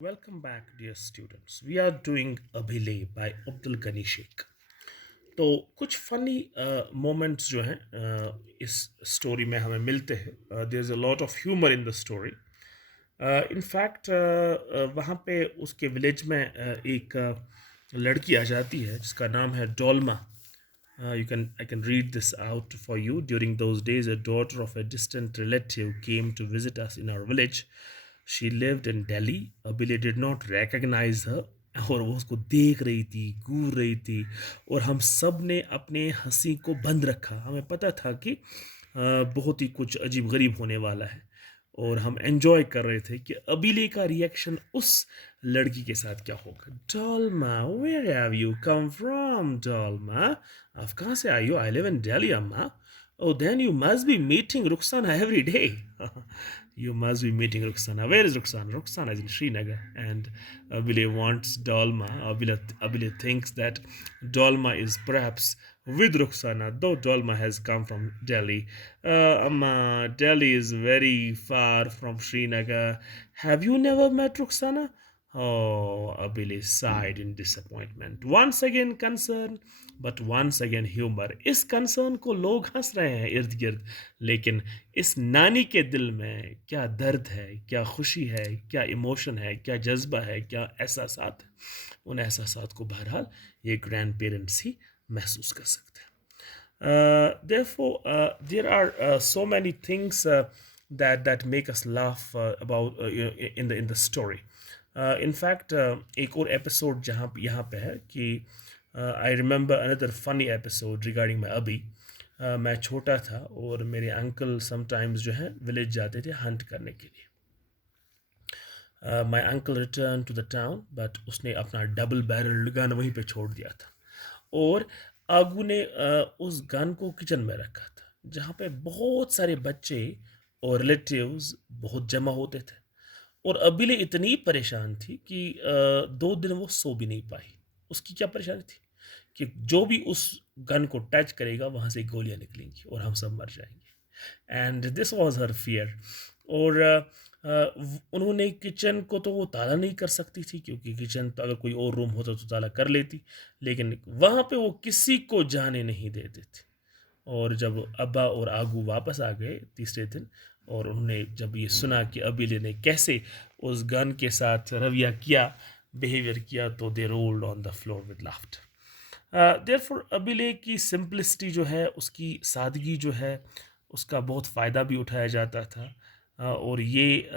Welcome back, dear students. We are doing Abhilay by Abdul Ghani Sheikh. तो कुछ funny moments जो हैं इस स्टोरी में हमें मिलते हैं. There is a lot of humour in the story. In fact वहाँ पे उसके विलेज में एक लड़की आ जाती है जिसका नाम है Dolma. I can read this out for you. During those days, a daughter of a distant relative came to visit us in our village. She lived in Delhi. Abile did not recognize her. और वो उसको देख रही थी, घूर रही थी, और हम सब ने अपने हंसी को बंद रखा. हमें पता था कि बहुत ही कुछ अजीब गरीब होने वाला है, और हम एंजॉय कर रहे थे कि अबीले का रिएक्शन उस लड़की के साथ क्या होगा. Dolma, where have you come from Dolma? आप कहाँ से आई हो? आई लिव इन दिल्ली अम्मा. Oh, then you must be meeting Ruxana every day. You must be meeting Ruxana. Where is Ruxana? Ruxana is in Srinagar. And Abile wants Dolma. Abile thinks that Dolma is perhaps with Ruxana, though Dolma has come from Delhi. Amma, Delhi is very far from Srinagar. Have you never met Ruxana? Oh, Abile sighed in disappointment. Once again concern, but once again humor. इस concern को लोग हंस रहे हैं इर्द गिर्द, लेकिन इस नानी के दिल में क्या दर्द है, क्या खुशी है, क्या इमोशन है, क्या जज्बा है, क्या एहसासात है. उन एहसासात को बहरहाल ये ग्रैंड पेरेंट्स ही महसूस कर सकते हैं. Therefore, there are so many things that make us laugh about in the story. In fact, एक और एपिसोड जहाँ यहाँ पे है कि I remember another funny episode regarding माई अभी. मैं छोटा था और मेरे अंकल समटाइम्स जो है विलेज जाते थे हंट करने के लिए. My uncle return to the town, but उसने अपना डबल बैरल गन वहीं पे छोड़ दिया था, और आगू ने उस गन को किचन में रखा था जहाँ पे बहुत सारे बच्चे और रिलेटिव्स बहुत जमा होते थे. और अबीले इतनी परेशान थी कि 2 दिन वो सो भी नहीं पाई. उसकी क्या परेशानी थी कि जो भी उस गन को टच करेगा वहाँ से गोलियां निकलेंगी और हम सब मर जाएंगे. And this was her fear. और उन्होंने किचन को तो वो ताला नहीं कर सकती थी, क्योंकि किचन तो अगर कोई और रूम होता तो ताला कर लेती, लेकिन वहाँ पे वो किसी को जाने नहीं देते थे. और जब अब्बा और आगू वापस आ गए तीसरे दिन, और उन्होंने जब ये सुना कि अबीले ने कैसे उस गन के साथ रवैया किया, बिहेवियर किया, तो they rolled on the floor with laughter. Therefore अबीले की सिंपलिसिटी जो है, उसकी सादगी जो है, उसका बहुत फ़ायदा भी उठाया जाता था. और ये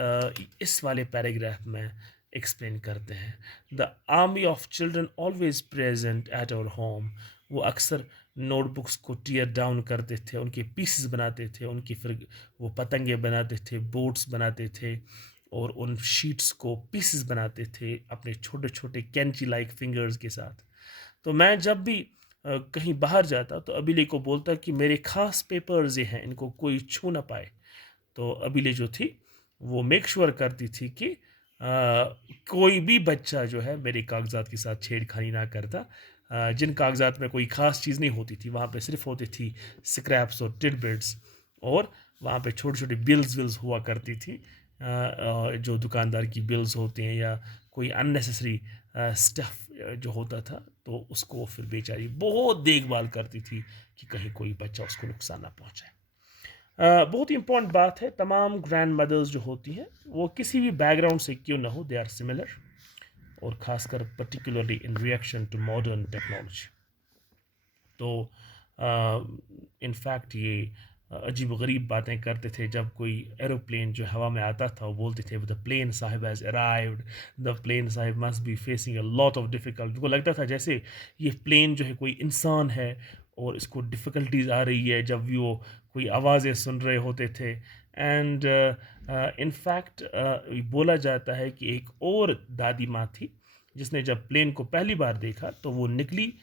इस वाले पैराग्राफ में एक्सप्लेन करते हैं. The army of children always present at our home. वो अक्सर नोटबुक्स को टीयर डाउन करते थे, उनके पीसेस बनाते थे, उनकी फिर वो पतंगे बनाते थे, बोट्स बनाते थे, और उन शीट्स को पीसेस बनाते थे अपने छोटे छोटे कैंची लाइक फिंगर्स के साथ. तो मैं जब भी कहीं बाहर जाता तो अबीले को बोलता कि मेरे खास पेपर्स ये हैं, इनको कोई छू ना पाए. तो अबीले जो थी वो मेक श्योर करती थी कि कोई भी बच्चा जो है मेरे कागजात के साथ छेड़खानी ना करता. जिन कागजात में कोई ख़ास चीज़ नहीं होती थी, वहाँ पे सिर्फ होती थी स्क्रैप्स और टिडबिट्स, और वहाँ पे छोटी छोटी बिल्स विल्स हुआ करती थी, जो दुकानदार की बिल्स होते हैं, या कोई अननेसेसरी स्टफ़ जो होता था, तो उसको फिर बेचारी बहुत देखभाल करती थी कि कहीं कोई बच्चा उसको नुकसान ना पहुँचाए. बहुत ही इम्पोर्टेंट बात है, तमाम ग्रैंड मदर्स जो होती हैं वो किसी भी बैकग्राउंड से क्यों ना हो, दे आर सिमिलर, और ख़ासकर particularly in reaction to modern technology. तो इनफैक्ट ये अजीब गरीब बातें करते थे. जब कोई एरोप्लेन जो हवा में आता था वो बोलते थे द प्लेन साहिब हैज़ अराइव्ड, द प्लेन साहिब must be facing a lot of difficult. उनको लगता था जैसे ये प्लेन जो है कोई इंसान है और इसको डिफ़िकल्टीज आ रही है जब भी वो कोई आवाज़ें सुन रहे होते थे. एंड इनफैक्ट बोला जाता है कि एक और दादी माँ थी जिसने जब प्लेन को पहली बार देखा तो वो निकली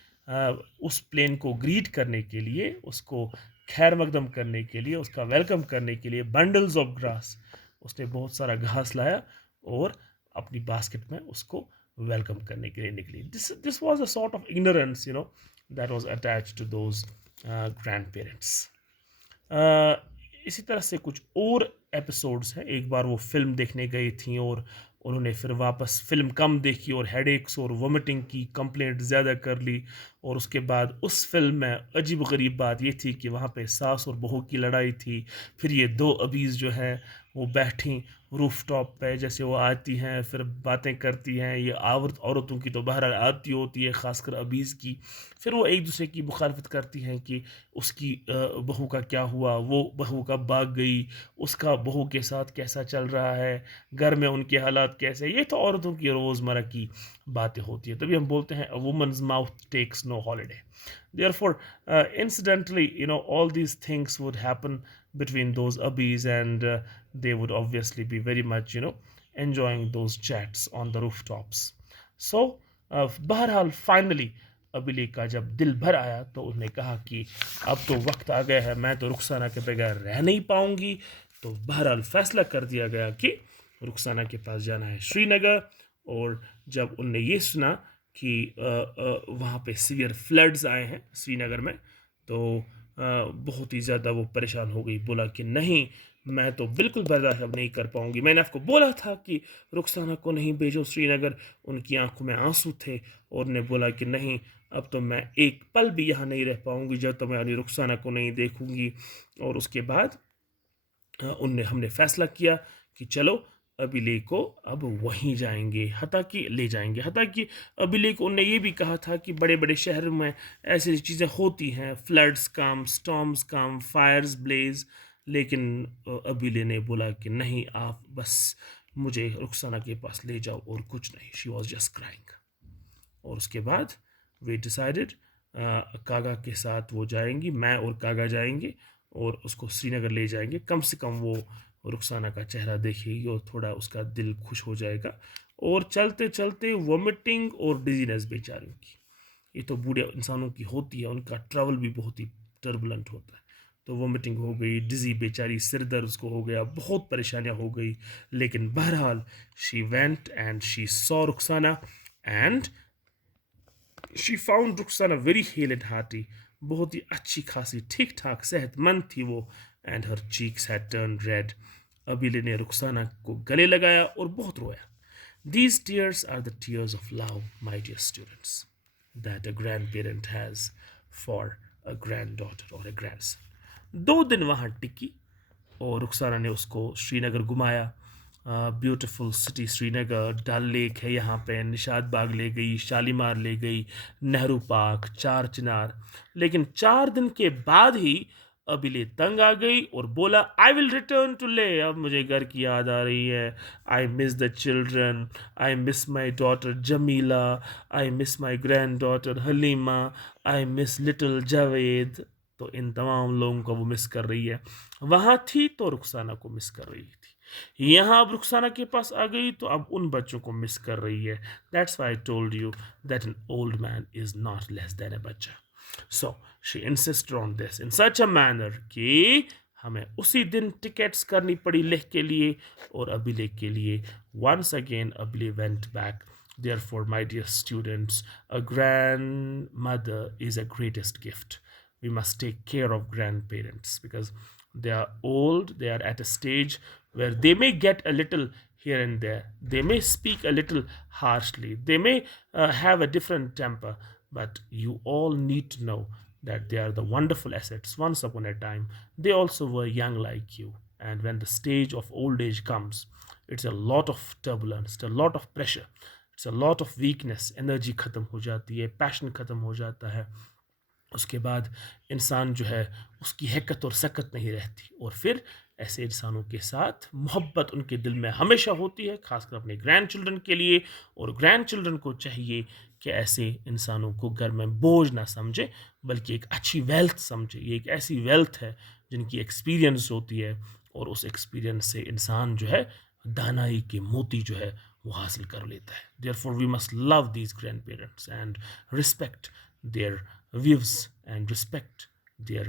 उस प्लेन को ग्रीट करने के लिए, उसको खैर मकदम करने के लिए, उसका वेलकम करने के लिए बंडल्स ऑफ ग्रास, उसने बहुत सारा घास लाया और अपनी बास्केट में उसको वेलकम करने के लिए निकली. This was a sort of ignorance, that was attached to those grandparents. इसी तरह से कुछ और एपिसोड्स हैं. एक बार वो फिल्म देखने गई थी और उन्होंने फिर वापस फ़िल्म कम देखी और हेडेक्स और वोमिटिंग की कंप्लेंट ज़्यादा कर ली। और उसके बाद उस फ़िल्म में अजीब-गरीब बात ये थी कि वहाँ पे सास और बहू की लड़ाई थी। फिर ये 2 अबीज़ जो हैं वो बैठी रूफ़टॉप पे, जैसे वो आती हैं फिर बातें करती हैं। ये औरतों की तो बहरहाल आदत होती है, ख़ासकर अबीज़ की। फिर वो एक-दूसरे की मुखालफत करती हैं कि उसकी बहू का क्या हुआ, वो बहू कब भाग गई, उसका बहू के साथ कैसा चल रहा है, घर में उनके हालात कैसे हैं। ये तो औरतों की रोज़मर्रा की बातें होती हैं। तभी हम बोलते हैं, "a woman's mouth takes no holiday." Therefore, incidentally, all these things would happen between those abbeys, and they would obviously be very much, enjoying those chats on the rooftops. So, बहरहाल फाइनली अबिले का जब दिल भर आया तो उसने कहा कि अब तो वक्त आ गया है, मैं तो रुखसाना के बगैर रह नहीं पाऊंगी। तो बहरहाल फैसला कर दिया गया कि रुखसाना के पास जाना है श्रीनगर। और जब उनने ये सुना कि वहाँ पे सीवियर फ्लड्स आए हैं श्रीनगर में, तो बहुत ही ज़्यादा वो परेशान हो गई। बोला कि नहीं, मैं तो बिल्कुल बर्दाश्त अब नहीं कर पाऊंगी। मैंने आपको बोला था कि रुखसाना को नहीं भेजो श्रीनगर। उनकी आंखों में आंसू थे और ने बोला कि नहीं, अब तो मैं एक पल भी यहाँ नहीं रह पाऊंगी जब तो मैं अपनी रुखसाना को नहीं देखूंगी। और उसके बाद उनने हमने फ़ैसला किया कि चलो अभिलेख को अब वहीं जाएंगे, हता कि ले जाएंगे। हता कि अभिलेख को उनने ये भी कहा था कि बड़े बड़े शहरों में ऐसी चीज़ें होती हैं, फ्लड्स कम, स्टॉर्म्स कम, फायर्स ब्लेज। लेकिन अभिले ने बोला कि नहीं, आप बस मुझे रुखसाना के पास ले जाओ और कुछ नहीं। She was just crying. और उसके बाद वे डिसाइडेड, कागा के साथ वो जाएंगी, मैं और कागा जाएंगे और उसको श्रीनगर ले जाएंगे। कम से कम वो रुखसाना का चेहरा देखेगी और थोड़ा उसका दिल खुश हो जाएगा। और चलते चलते वोमिटिंग और डिजीनेस बेचारियों की, ये तो बूढ़े इंसानों की होती है, उनका ट्रैवल भी बहुत ही टर्बुलेंट होता है। तो वोमिटिंग हो गई, डिजी बेचारी, सिर दर्द उसको हो गया, बहुत परेशानियां हो गई। लेकिन बहरहाल she went and she saw Rukhsana and she found Rukhsana very hale and hearty. बहुत ही अच्छी खासी ठीक ठाक सेहतमंद थी वो। And her cheeks had turned red. अबीले ने रुखसाना को गले लगाया और बहुत रोया। These tears are the tears of love, my dear students, that a grandparent has for a granddaughter or a grandson. 2 दिन वहाँ टिकी और रुखसाना ने उसको श्रीनगर घुमाया। ब्यूटीफुल सिटी श्रीनगर, डल लेक है यहाँ पे, निशात बाग ले गई, शालीमार ले गई, नेहरू पार्क, चार चिनार। लेकिन 4 दिन के बाद ही अबिले तंग आ गई और बोला, आई विल रिटर्न टू ले। अब मुझे घर की याद आ रही है। I miss the children, I miss my daughter Jamila, I miss my grand daughter Halima, I miss little Javed. तो इन तमाम लोगों को वो मिस कर रही है। वहाँ थी तो रुखसाना को मिस कर रही थी, यहाँ अब रुखसाना के पास आ गई तो अब उन बच्चों को मिस कर रही है। That's why I told you that an old man is not less than a बच्चा। So she insisted on this in such a manner कि हमें उसी दिन टिकट्स करनी पड़ी लेह के लिए और अभिलेख के लिए। वंस अगेन अभिलेख went back. Therefore, my dear students, a grandmother is a greatest gift. We must take care of grandparents because they are old, they are at a stage where they may get a little here and there, they may speak a little harshly, they may have a different temper, but you all need to know that they are the wonderful assets. Once upon a time they also were young like you, and when the stage of old age comes, it's a lot of turbulence, it's a lot of pressure, it's a lot of weakness, energy ख़त्म हो जाती है, passion ख़त्म हो जाता है। उसके बाद इंसान जो है उसकी हैकत और सकत नहीं रहती। और फिर ऐसे इंसानों के साथ मोहब्बत उनके दिल में हमेशा होती है, खासकर अपने ग्रैंड चिल्ड्रन के लिए। और ग्रैंड चिल्ड्रन को चाहिए कि ऐसे इंसानों को घर में बोझ ना समझे, बल्कि एक अच्छी वेल्थ समझे। ये एक ऐसी वेल्थ है जिनकी एक्सपीरियंस होती है और उस एक्सपीरियंस से इंसान जो है दानाई के मोती जो है वो हासिल कर लेता है। Therefore, we must love these grandparents and respect their views and respect their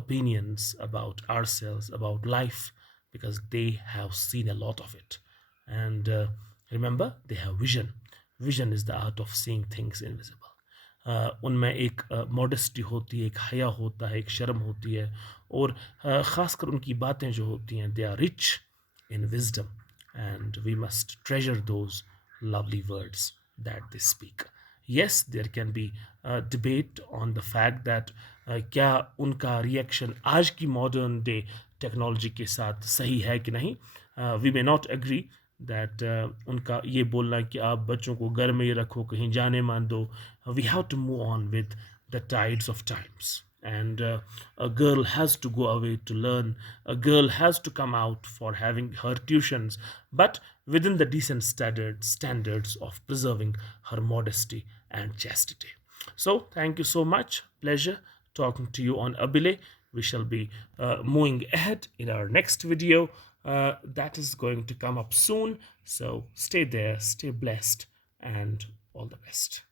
opinions about ourselves, about life, because they have seen a lot of it. And remember, they have vision. Vision is the art of seeing things invisible. उनमें एक modesty होती है, एक हया होता है, एक शर्म होती है। और ख़ासकर उनकी बातें जो होती हैं, they are rich in wisdom. and we must treasure those lovely words that they speak. Yes, there can be a debate on the fact that क्या उनका रिएक्शन आज की मॉडर्न डे टेक्नोलॉजी के साथ सही है कि नहीं. We may not agree that उनका ये बोलना कि आप बच्चों को घर में ही रखो, कहीं जाने मान दो. We have to move on with the tides of times, and a girl has to go away to learn, a girl has to come out for having her tuitions, but within the decent standards of preserving her modesty and chastity. So thank you so much, pleasure talking to you on Abile. We shall be moving ahead in our next video that is going to come up soon. So stay there, stay blessed, and all the best.